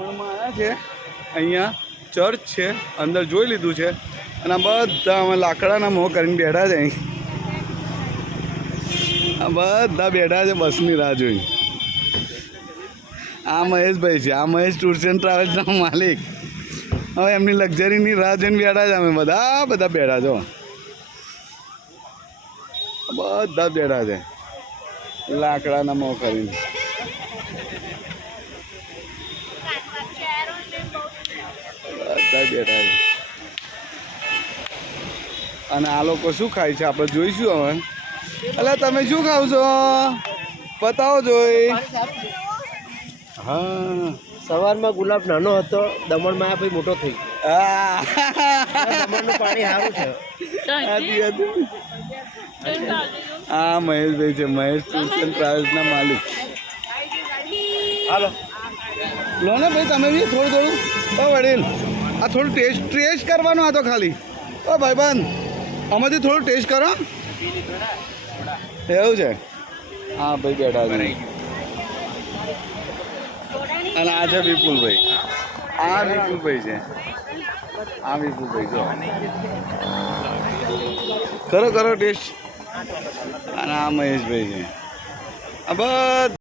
આવ્યા છે અહીંયા ચર્ચ છે, અંદર જોઈ લીધું છે અને આ બધા અમે લાકડાના મોં કરીને બેઠા છે. આ બધા બેઠા છે બસની રાહ જોઈ. આ મહેશભાઈ છે, આ મહેશ ટૂર્સ એન્ડ ટ્રાવેલ્સના માલિક. હવે એમની લક્ઝરીની રાહ જોઈને બેઠા છે. અમે બધા બેઠા છો, બધા બેઠા છે લાકડાના મોં કરીને. બધા બેઠા છે અને આ લોકો શું ખાય છે આપણે જોઈશું હવે. એટલે તમે શું ખાવ છો બતાવો જોઈ. હા, સવારમાં ગુલાબ નાનો હતો, દમણમાં આ ભાઈ મોટો થઈ ગયો. દમણનું પાણી સારું છે. હા, મહેશભાઈ છે, મહેશ ટૂર્સ એન્ડ ટ્રાવેલ્સના માલિક. હાલો લો ને ભાઈ, તમે બી થોડું ઓ વડીલ, આ થોડું ટેસ્ટ કરવાનું. આ તો ખાલી ઓ ભાઈબંધ, આમાંથી થોડું ટેસ્ટ કરો. એવું છે? હા ભાઈ બેઠા છે. અને આ છે વિપુલભાઈ. આ વિપુલભાઈ છે, આ વિપુલભાઈ જો કરો ટેસ્ટ. અને આ મહેશભાઈ છે. આ બસ